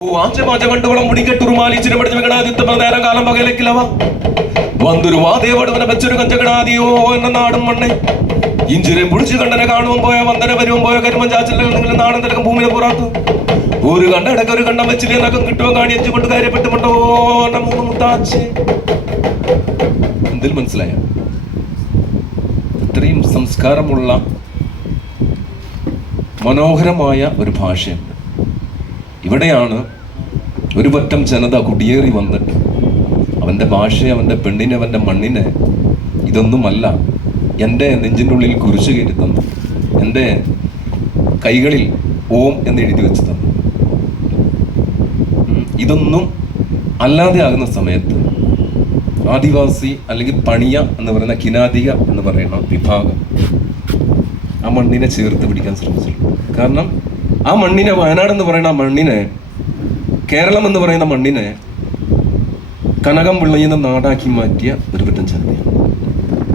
കണ്ടുവളം മുടിക്കെട്ടുറുമാലിച്ചിന് പഠിച്ചു വെക്കണാദിത്യ നേരം കാലം പകലേക്കില്ലവ വന്നൊരു വാദേവടുവനെ വെച്ചൊരു കഞ്ചകടാദിയോ എന്ന നാടും മണ്ണെ ഇഞ്ചുരം പുടിച്ചു കണ്ടനെ കാണുവും പോയ വന്ദന വരുവും പോയ കരിമൻ ചാച്ചിൽ നാടൻ തിലകം ഭൂമിയെ പുറത്തു ഒരു കണ്ടടക്ക ഒരു കണ്ണം വെച്ചിട്ട് എന്നൊക്കെ കിട്ടുമോ കാണിച്ചു കൊണ്ട് കാര്യപ്പെട്ടുമുണ്ടോ എന്ന മൂന്ന് മുത്താച്ച് എന്തിൽ മനസ്സിലായ ഇത്രയും സംസ്കാരമുള്ള മനോഹരമായ ഒരു ഭാഷയുണ്ട്. ഇവിടെയാണ് ഒരു പറ്റം ജനത കുടിയേറി വന്നിട്ട് അവൻ്റെ ഭാഷയെ, അവൻ്റെ പെണ്ണിനെ, അവൻ്റെ മണ്ണിനെ ഇതൊന്നുമല്ല എൻ്റെ നെഞ്ചിൻ്റെ ഉള്ളിൽ കുരിശു കയറ്റി തന്നു, എൻ്റെ കൈകളിൽ ഓം എന്ന് എഴുതി വെച്ച് തന്നു. ഇതൊന്നും അല്ലാതെ ആകുന്ന സമയത്ത് ആദിവാസി അല്ലെങ്കിൽ പണിയ എന്ന് പറയുന്ന കിനാദിക എന്ന് പറയുന്ന വിഭാഗം ആ മണ്ണിനെ ചേർത്ത് പിടിക്കാൻ ശ്രമിച്ചു. കാരണം ആ മണ്ണിനെ, വയനാട് എന്ന് പറയുന്ന ആ മണ്ണിനെ, കേരളം എന്ന് പറയുന്ന മണ്ണിനെ കനകം വിളയുന്ന നാടാക്കി മാറ്റിയ ഒരു പറ്റം ജനതയാണ്.